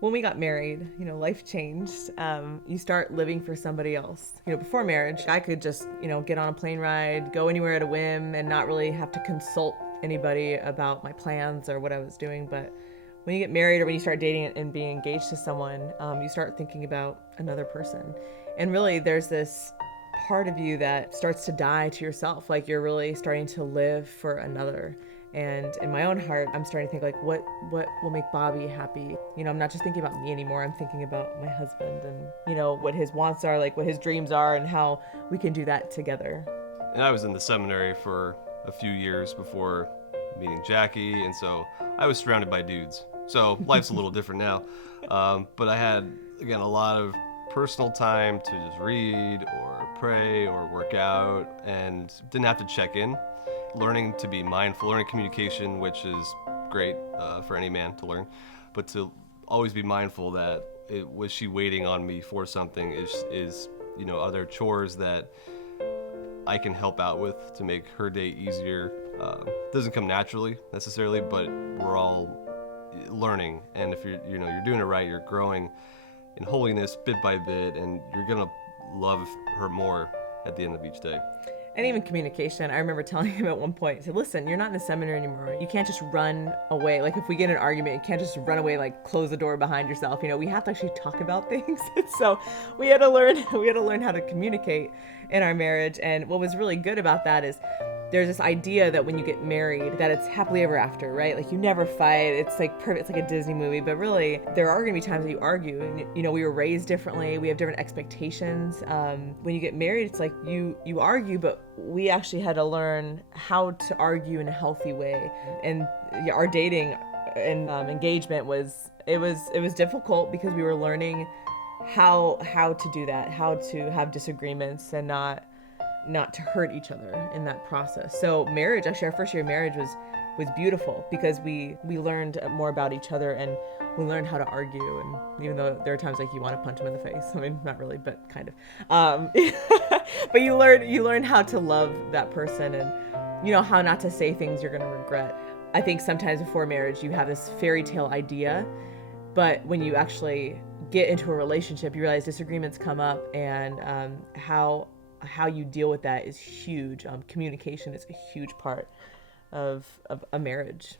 When we got married, life changed. You start living for somebody else. Before marriage, I could just, get on a plane ride, go anywhere at a whim, and not really have to consult anybody about my plans or what I was doing. But when you get married or when you start dating and being engaged to someone, you start thinking about another person. And really, there's this part of you that starts to die to yourself. Like you're really starting to live for another. And in my own heart, I'm starting to think like, what will make Bobby happy? I'm not just thinking about me anymore. I'm thinking about my husband and, what his wants are, like what his dreams are and how we can do that together. And I was in the seminary for a few years before meeting Jackie, and so I was surrounded by dudes. So life's a little different now. But I had, again, a lot of personal time to just read or pray or work out and didn't have to check in. Learning to be mindful, learning communication, which is great for any man to learn, but to always be mindful that was she waiting on me for something? Is are there chores that I can help out with to make her day easier? Doesn't come naturally necessarily, but we're all learning, and if you're doing it right, you're growing in holiness bit by bit, and you're gonna love her more at the end of each day. And even communication. I remember telling him at one point, I said, listen, you're not in the seminary anymore. You can't just run away. Like if we get in an argument, you can't just run away, like close the door behind yourself. We have to actually talk about things. So we had to learn how to communicate in our marriage. And what was really good about that is there's this idea that when you get married, that it's happily ever after, right? Like you never fight. It's like perfect. It's like a Disney movie, but really there are going to be times that you argue, and we were raised differently. We have different expectations. When you get married, it's like you argue, but we actually had to learn how to argue in a healthy way. And our dating and engagement was difficult because we were learning how to do that, how to have disagreements and not to hurt each other in that process. So marriage, actually our first year of marriage was beautiful because we learned more about each other, and we learned how to argue. And even though there are times like you want to punch him in the face, I mean, not really, but kind of. But you learn how to love that person, and how not to say things you're going to regret. I think sometimes before marriage you have this fairy tale idea, but when you actually get into a relationship, you realize disagreements come up, and how you deal with that is huge. Communication is a huge part of a marriage.